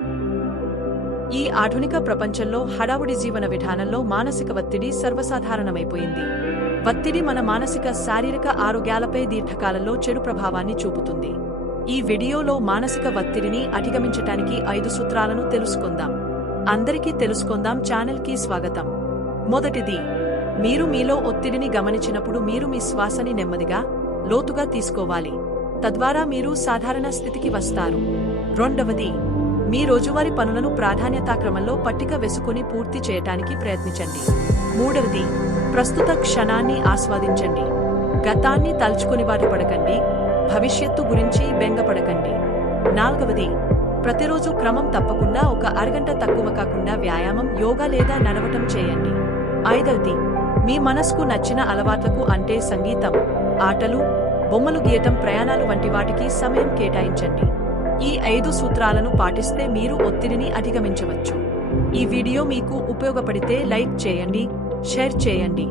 ఈ ఆధునిక ప్రపంచంలో హడావుడి జీవన విధానంలో మానసిక ఒత్తిడి సర్వసాధారణమైపోయింది. ఒత్తిడి మన మానసిక శారీరక ఆరోగ్యాలపై దీర్ఘకాలంలో చెడు ప్రభావాన్ని చూపుతుంది. ఈ వీడియోలో మానసిక ఒత్తిడిని అధిగమించటానికి ఐదు సూత్రాలను తెలుసుకుందాం. అందరికీ తెలుసుకుందాం ఛానల్కి స్వాగతం. మొదటిది మీరు మీలో ఒత్తిడిని గమనించినప్పుడు మీరు మీ శ్వాసని నెమ్మదిగా లోతుగా తీసుకోవాలి. తద్వారా మీరు సాధారణ స్థితికి వస్తారు. రెండవది మీ రోజువారీ పనులను ప్రాధాన్యతాక్రమంలో పట్టిక వేసుకుని పూర్తి చేయటానికి ప్రయత్నించండి. మూడవది ప్రస్తుత క్షణాన్ని ఆస్వాదించండి. గతాన్ని తలుచుకుని బాధపడకండి భవిష్యత్తు గురించి బెంగపడకండి. నాలుగవది ప్రతిరోజు క్రమం తప్పకుండా ఒక అరగంట తక్కువ కాకుండా వ్యాయామం యోగా లేదా నడవటం చేయండి. ఐదవది మీ మనస్కు నచ్చిన అలవాట్లకు అంటే సంగీతం ఆటలు బొమ్మలు గీయటం ప్రయాణాలు వంటి వాటికి సమయం కేటాయించండి. ఈ ఐదు సూత్రాలను పాటిస్తే మీరు ఒత్తిడిని అధిగమించవచ్చు. ఈ వీడియో మీకు ఉపయోగపడితే లైక్ చేయండి షేర్ చేయండి.